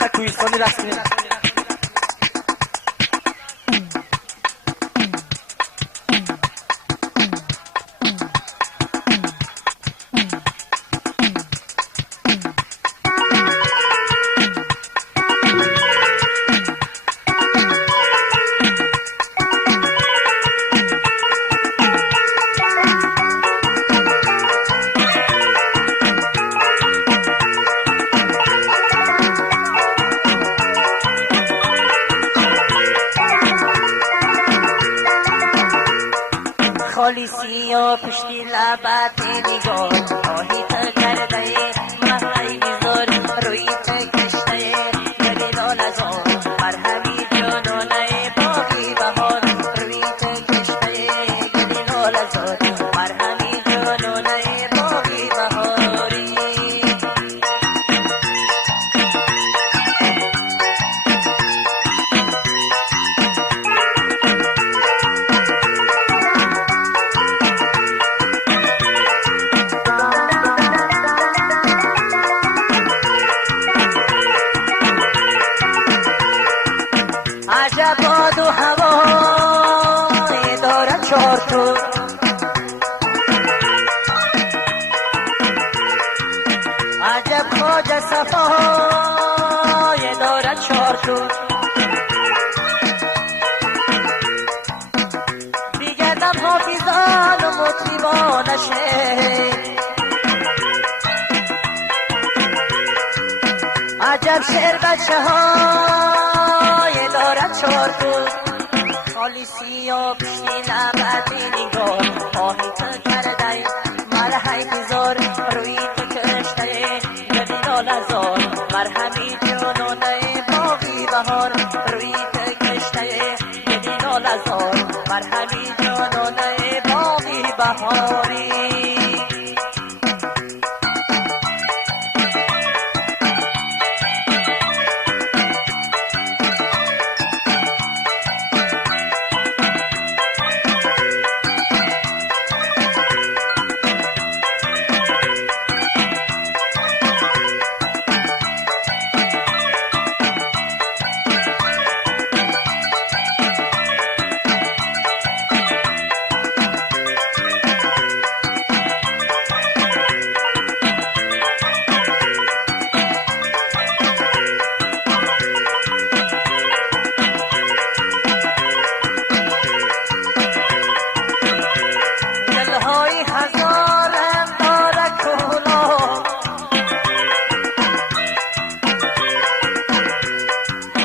تا کوهستانی رفتیم. خالیسی و پشتی لبت نگاه آهی تا کرده محلی بیزار روی تا کشته گلی لالزار مرهمی جانانه باقی بهار روی تا کشته گلی لالزار مرهمی جانانه باقی بهاری عجب باد و هوای دارد چارتو عجب خواجه صفای دارد چارتو بیگردم حافظان و مطربانشه عجب شعر بچه های دارد چارتو خالیسی و پشتی لبت نگاه آهی تا کرده مرحی بزار روی تو کشته گلی لالزار مرهمی جانانه باقی بهار روی تو کشته گلی لالزار مرهمی جانانه باقی بهاری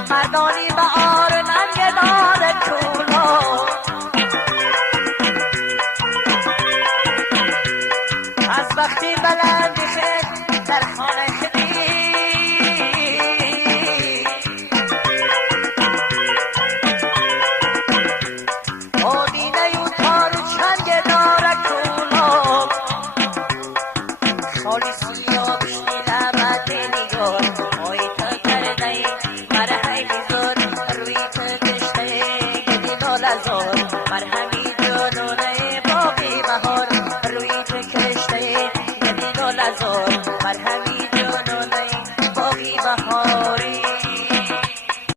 مردانی به آر ننگ دار کولا از وقتی بلندی خد در خانه خدی آدینه یو تارو چنگ دار کولا خالیسی و بشتی لبت نگاه آی تا کرده مرحی بزار روی تو کشته گلی لالزار